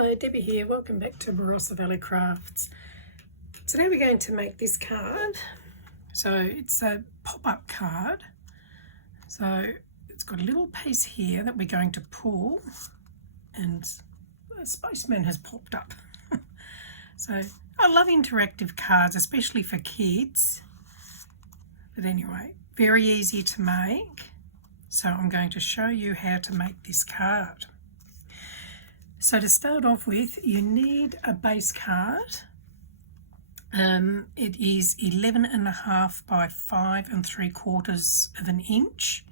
Hello, Debbie here. Welcome back to Barossa Valley Crafts. Today we're going to make this card. So it's a pop-up card. So it's got a little piece here that we're going to pull, and a spaceman has popped up. So I love interactive cards, especially for kids. But anyway, very easy to make. So I'm going to show you how to make this card. So to start off with, you need a base card. It is 11.5 by 5 3/4 of an inch.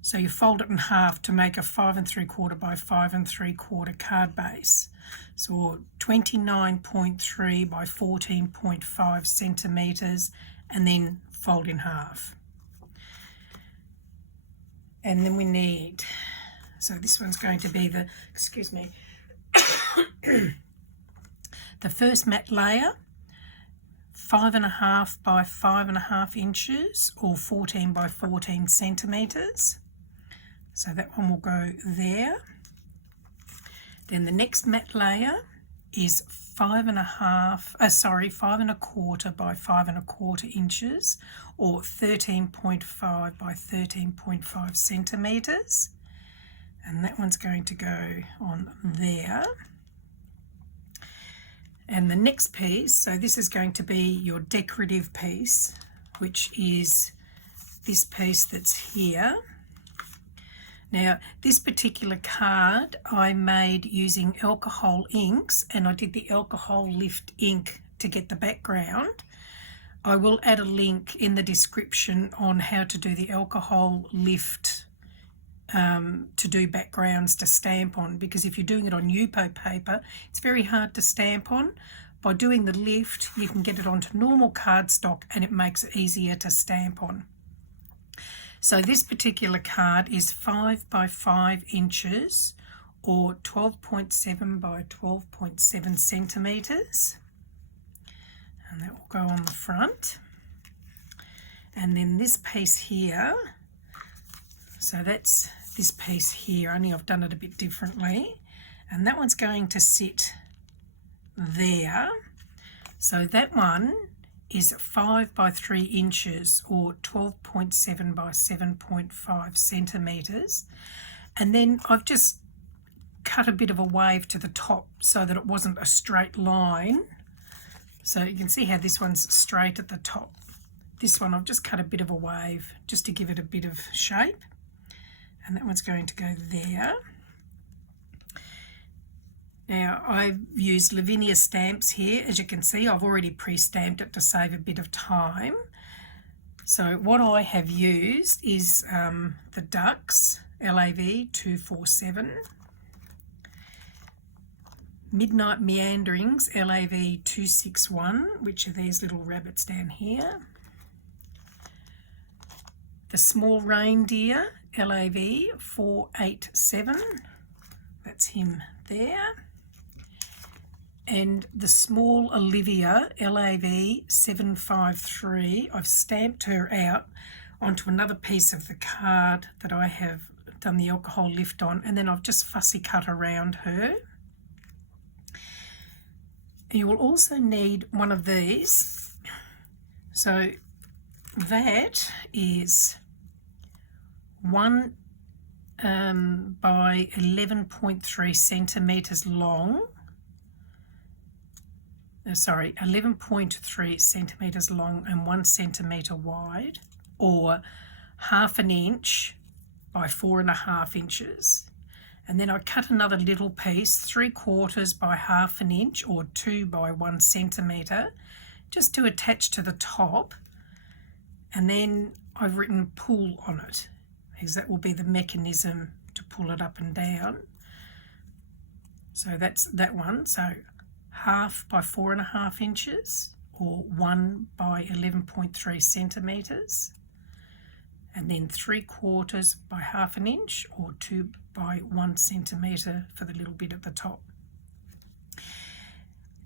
So you fold it in half to make a 5 3/4 by 5 3/4 card base. So 29.3 by 14.5 centimetres, and then fold in half. And then we need, so this one's going to be the, excuse me, the first matte layer, 5.5 by 5.5 inches or 14 by 14 centimetres. So that one will go there. Then the next matte layer is 5.25 by 5 1/4 inches or 13.5 by 13.5 centimetres. And that one's going to go on there. And the next piece, so this is going to be your decorative piece, which is this piece that's here. Now, this particular card I made using alcohol inks, and I did the alcohol lift ink to get the background. I will add a link in the description on how to do the alcohol lift to do backgrounds to stamp on, because if you're doing it on Yupo paper, it's very hard to stamp on. By doing the lift, you can get it onto normal cardstock and it makes it easier to stamp on. So this particular card is 5 by 5 inches or 12.7 by 12.7 centimetres. And that will go on the front. And then this piece here, so that's this piece here, only I've done it a bit differently. And that one's going to sit there. So that one is 5 by 3 inches or 12.7 by 7.5 centimetres. And then I've just cut a bit of a wave to the top so that it wasn't a straight line. So you can see how this one's straight at the top. This one I've just cut a bit of a wave just to give it a bit of shape. And that one's going to go there. Now I've used Lavinia stamps here. As you can see, I've already pre-stamped it to save a bit of time. So what I have used is the Ducks LAV 247, Midnight Meanderings LAV 261, which are these little rabbits down here. The Small Reindeer LAV 487, that's him there. And the Small Olivia LAV 753, I've stamped her out onto another piece of the card that I have done the alcohol lift on, and then I've just fussy cut around her. You will also need one of these. So that is 1 by 11.3 centimetres long. 11.3 centimetres long and 1 centimetre wide, or 1/2 inch by 4.5 inches. And then I cut another little piece, 3/4 by 1/2 inch or 2 by 1 centimetre, just to attach to the top. And then I've written pull on it, because that will be the mechanism to pull it up and down. So that's that one. So 1/2 by 4.5 inches or 1 by 11.3 centimetres. And then 3/4 by 1/2 inch or 2 by 1 centimetre for the little bit at the top.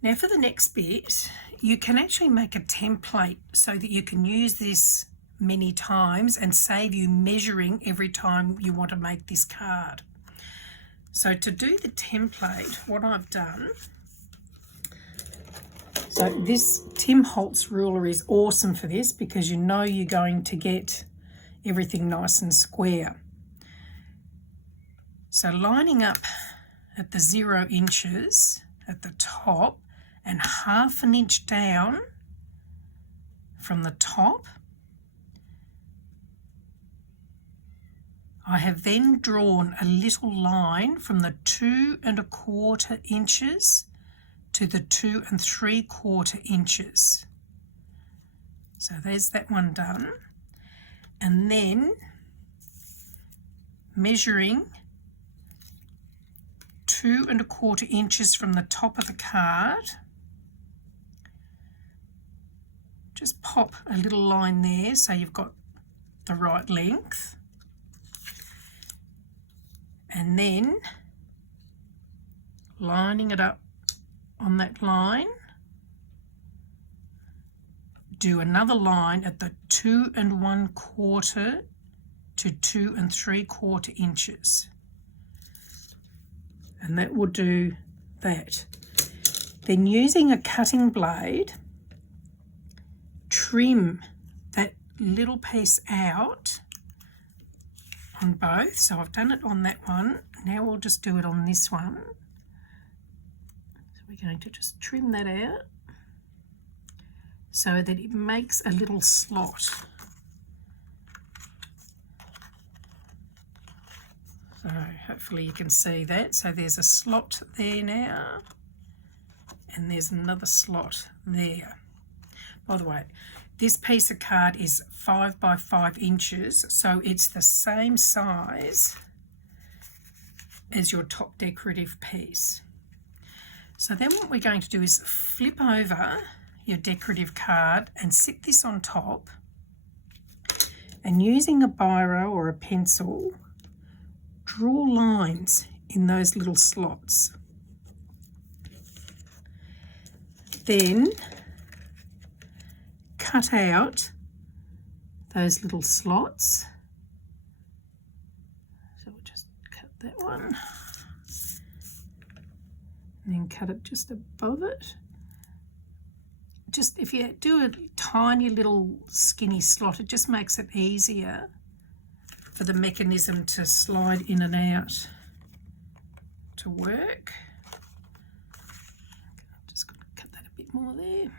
Now for the next bit, you can actually make a template so that you can use this many times and save you measuring every time you want to make this card. So to do the template, what I've done, so this Tim Holtz ruler is awesome for this because you know you're going to get everything nice and square. So lining up at the 0 inches at the top and 1/2 inch down from the top, I have then drawn a little line from the 2 1/4 inches to the 2 3/4 inches. So there's that one done. And then measuring 2 1/4 inches from the top of the card, just pop a little line there so you've got the right length. And then lining it up on that line, do another line at the 2 1/4 to 2 3/4 inches. And that will do that. Then using a cutting blade, trim that little piece out on both. So I've done it on that one. Now we'll just do it on this one. So we're going to just trim that out so that it makes a little slot. So hopefully you can see that. So there's a slot there now, and there's another slot there. By the way, this piece of card is 5 by 5 inches, so it's the same size as your top decorative piece. So then what we're going to do is flip over your decorative card and sit this on top, and using a biro or a pencil, draw lines in those little slots. Then cut out those little slots. So we'll just cut that one and then cut it just above it. Just if you do a tiny little skinny slot, it just makes it easier for the mechanism to slide in and out to work. I'm just going to cut that a bit more there.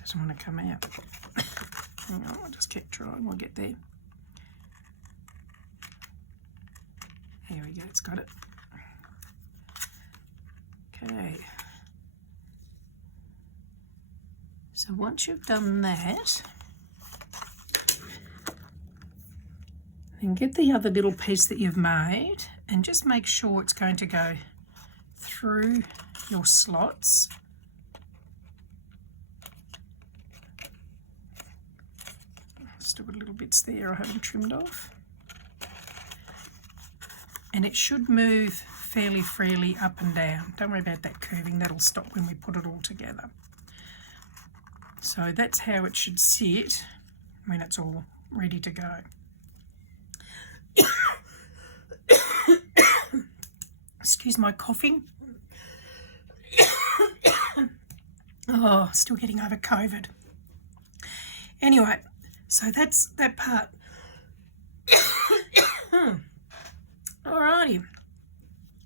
Doesn't want to come out. Hang on, I'll just keep trying, we'll get there. There we go, it's got it. Okay. So once you've done that, then get the other little piece that you've made and just make sure it's going to go through your slots. Still got little bits there I haven't trimmed off. And it should move fairly freely up and down. Don't worry about that curving, that'll stop when we put it all together. So that's how it should sit when it's all ready to go. Excuse my coughing. Oh, still getting over COVID. Anyway, so that's that part. Alrighty,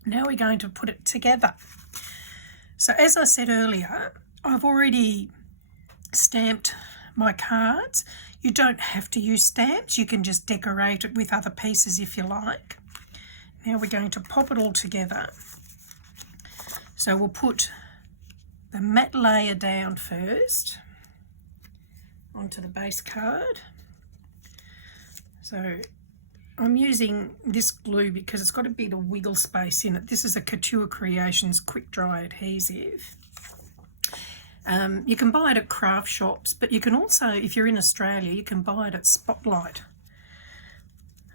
now we're going to put it together. So as I said earlier, I've already stamped my cards. You don't have to use stamps, you can just decorate it with other pieces if you like. Now we're going to pop it all together. So we'll put the matte layer down first onto the base card. So I'm using this glue because it's got a bit of wiggle space in it. This is a Couture Creations quick dry adhesive. You can buy it at craft shops, but you can also, if you're in Australia, you can buy it at Spotlight.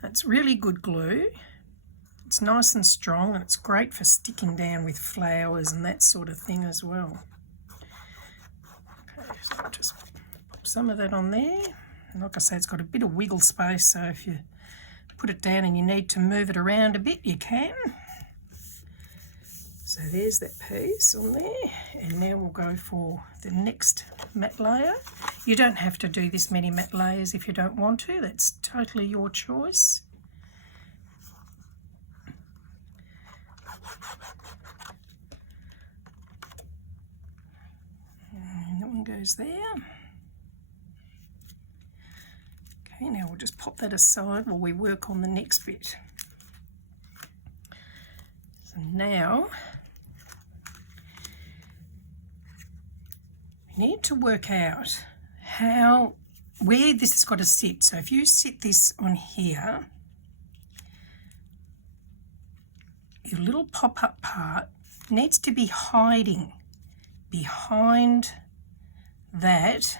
It's really good glue. It's nice and strong, and it's great for sticking down with flowers and that sort of thing as well. Okay, so I'll just pop some of that on there. And like I say, it's got a bit of wiggle space, so if you put it down and you need to move it around a bit, you can. So there's that piece on there, and now we'll go for the next matte layer. You don't have to do this many matte layers if you don't want to, that's totally your choice. And that one goes there. Okay, now we'll just pop that aside while we work on the next bit. So now we need to work out where this has got to sit. So if you sit this on here, your little pop-up part needs to be hiding behind that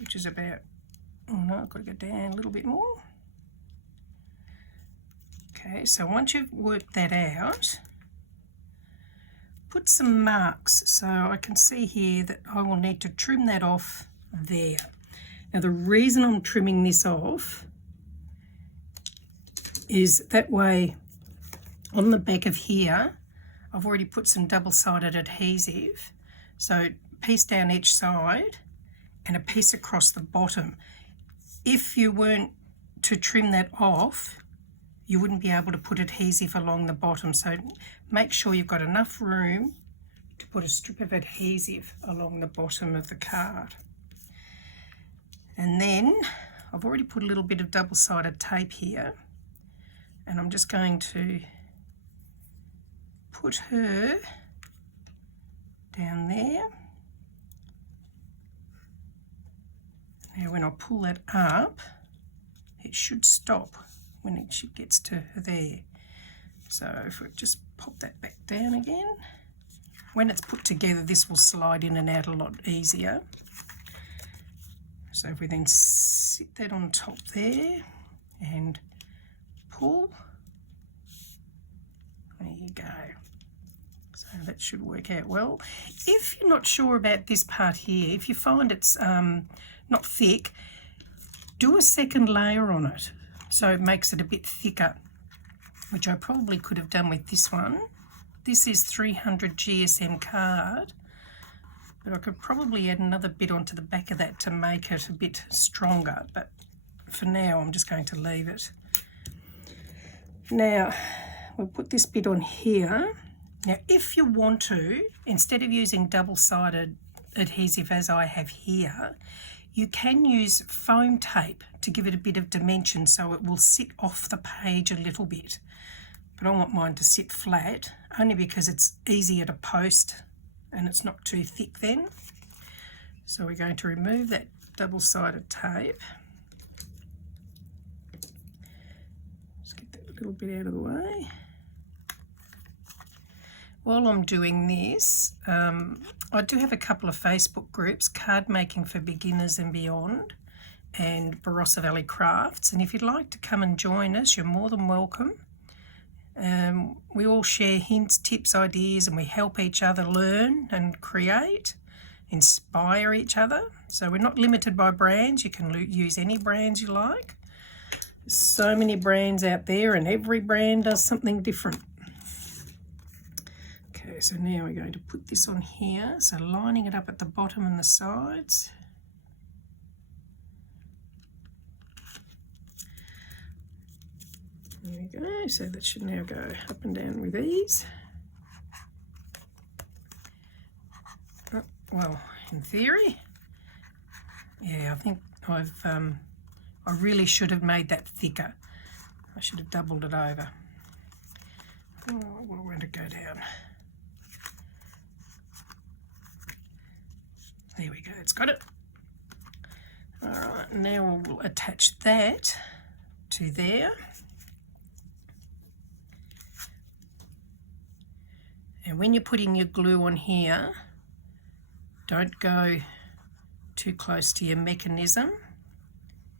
which is about, oh no, I've got to go down a little bit more. Okay, so once you've worked that out, put some marks so I can see here that I will need to trim that off there. Now the reason I'm trimming this off is that way on the back of here I've already put some double-sided adhesive, so piece down each side and a piece across the bottom. If you weren't to trim that off, you wouldn't be able to put adhesive along the bottom, so make sure you've got enough room to put a strip of adhesive along the bottom of the card. And then I've already put a little bit of double-sided tape here, and I'm just going to put her down there. Now when I pull that up, it should stop when it gets to there. So if we just pop that back down again, when it's put together this will slide in and out a lot easier. So if we then sit that on top there and pull, there you go. So that should work out well. If you're not sure about this part here, if you find it's not thick, do a second layer on it so it makes it a bit thicker, which I probably could have done with this one. This is 300 GSM card, but I could probably add another bit onto the back of that to make it a bit stronger, but for now I'm just going to leave it. Now we'll put this bit on here. Now if you want to, instead of using double-sided adhesive as I have here, you can use foam tape to give it a bit of dimension so it will sit off the page a little bit. But I want mine to sit flat, only because it's easier to post and it's not too thick then. So we're going to remove that double-sided tape. Just get that little bit out of the way. While I'm doing this, I do have a couple of Facebook groups, Cardmaking for Beginners and Beyond and Barossa Valley Crafts, and if you'd like to come and join us, you're more than welcome. We all share hints, tips, ideas, and we help each other learn and create, inspire each other. So we're not limited by brands. You can use any brands you like. There's so many brands out there and every brand does something different. Okay, so now we're going to put this on here, so lining it up at the bottom and the sides. There we go, so that should now go up and down with ease. Oh, well, in theory, yeah, I think I really should have made that thicker. I should have doubled it over. Oh, well, where to go down? There we go, it's got it. All right, now we'll attach that to there. And when you're putting your glue on here, don't go too close to your mechanism,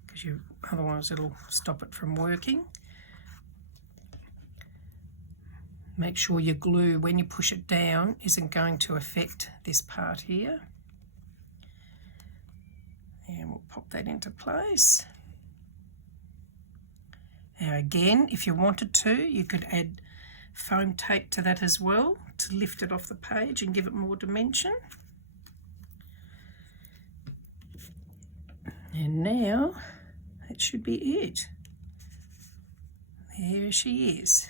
because otherwise it'll stop it from working. Make sure your glue, when you push it down, isn't going to affect this part here. And we'll pop that into place. Now again, if you wanted to, you could add foam tape to that as well to lift it off the page and give it more dimension. And now that should be it. There she is.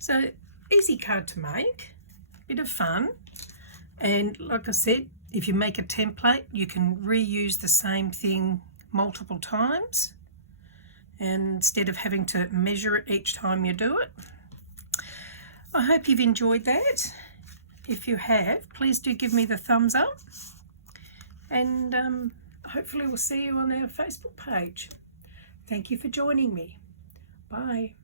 So easy card to make, bit of fun, and like I said, if you make a template you can reuse the same thing multiple times and instead of having to measure it each time you do it. I hope you've enjoyed that. If you have, please do give me the thumbs up, and hopefully we'll see you on our Facebook page. Thank you for joining me. Bye.